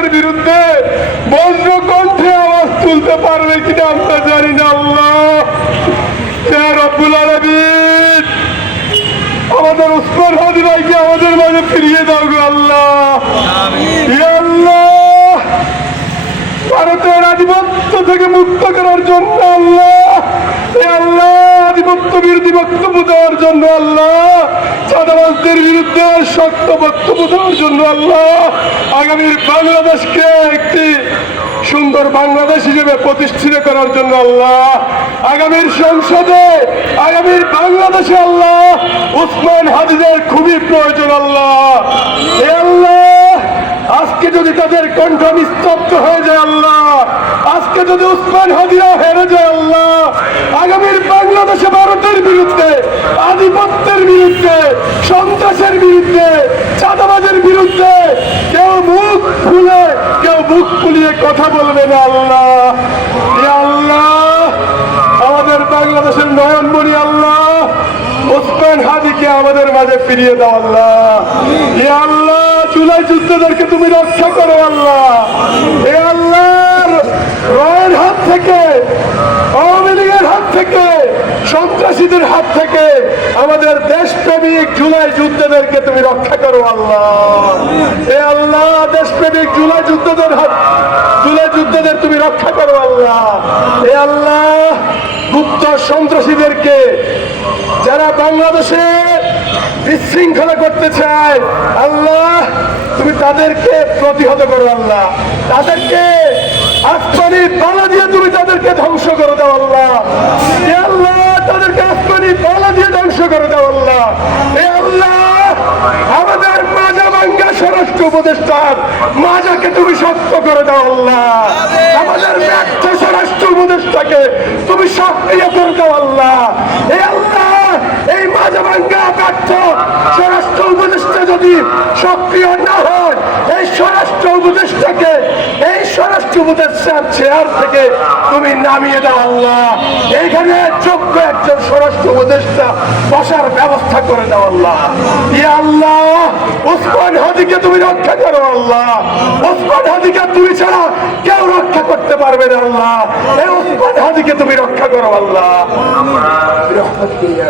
মানুষের বিরুদ্ধে বন্য কণ্ঠে আওয়াজ তুলতে পারবে কিনা আমরা জানি না আল্লাহ। আমাদের উসমান হাদি ভাইকে আমাদের মাঝে ফিরিয়ে দাও গো আল্লাহ। ভারতের আধিপত্য থেকে মুক্ত করার জন্য আল্লাহ। আল্লাহ আধিপত্য বিরোধী বক্তব্য দেওয়ার জন্য আল্লাহ। চাঁদাবাজদের বিরুদ্ধে শক্ত বক্তব্য দেওয়ার জন্য আল্লাহ আগামীর বাংলাদেশকে একটি সুন্দর বাংলাদেশ হিসেবে প্রতিষ্ঠিত করার জন্য আল্লাহ আগামীর সংসদে, আগামীর বাংলাদেশে আল্লাহ উসমান হাদিদের খুবই প্রয়োজন আল্লাহ। আল্লাহ, আজকে যদি তাদের কণ্ঠ নিস্তব্ধ হয়ে যায় আল্লাহ, আজকে যদি উসমান হাদিরা হেরে যায় আল্লাহ, আগামীর বাংলাদেশে ভারতের বিরুদ্ধে বিরুদ্ধে, চাঁদাবাজের বিরুদ্ধে কেউ মুখ খুলে, কেউ মুখ খুলিয়ে কথা বলবে না আল্লাহ। আল্লাহ, আমাদের বাংলাদেশের নয়নমণি আল্লাহ, ওসমান হাদিকে আমাদের মাঝে ফিরিয়ে দাও আল্লাহ। হে আল্লাহ, চুলাই যুদ্ধদেরকে তুমি রক্ষা করো আল্লাহ। হে আল্লাহ রয়ের হাত থেকে, আওয়ামী লীগের হাত থেকে, সন্ত্রাসীদের হাত থেকে আমাদের সন্ত্রাসীদেরকে যারা বাংলাদেশে বিশৃঙ্খলা করতে চায়, আল্লাহ, তুমি তাদেরকে প্রতিহত করো, আল্লাহ। তাদেরকে আসমানি বালা দিয়ে তুমি তাদেরকে ধ্বংস করে দাও, আল্লাহ তাদেরকে আসমানি বালা দিয়ে করে দাও আল্লাহ। আমাদের মাজা ভাঙ্গা স্বরাষ্ট্র উপদেষ্টার মাজাকে তুমি শক্ত করে দাও আল্লাহ। আমাদের ব্যর্থ স্বরাষ্ট্র উপদেষ্টাকে তুমি সক্রিয় করে দাও আল্লাহ, এই মাজা ভাঙ্গা ব্যর্থ স্বরাষ্ট্র উপদেষ্টা যদি সক্রিয় না হয়, এই স্বরাষ্ট্র উপদেষ্টাকে, এই স্বরাষ্ট্র উপদেষ্টার চেয়ার থেকে তুমি নামিয়ে দাও আল্লাহ। এইখানে যোগ্য একজন স্বরাষ্ট্র উপদেষ্টা বসার ব্যবস্থা করে দাও আল্লাহ। আল্লাহ ওসমান হাদিকে তুমি রক্ষা করো আল্লাহ। ওসমান হাদিকে তুমি ছাড়া কেউ রক্ষা করতে পারবে না আল্লাহ। এই ওসমান হাদিকে তুমি রক্ষা করো আল্লাহ। রহমত করিয়া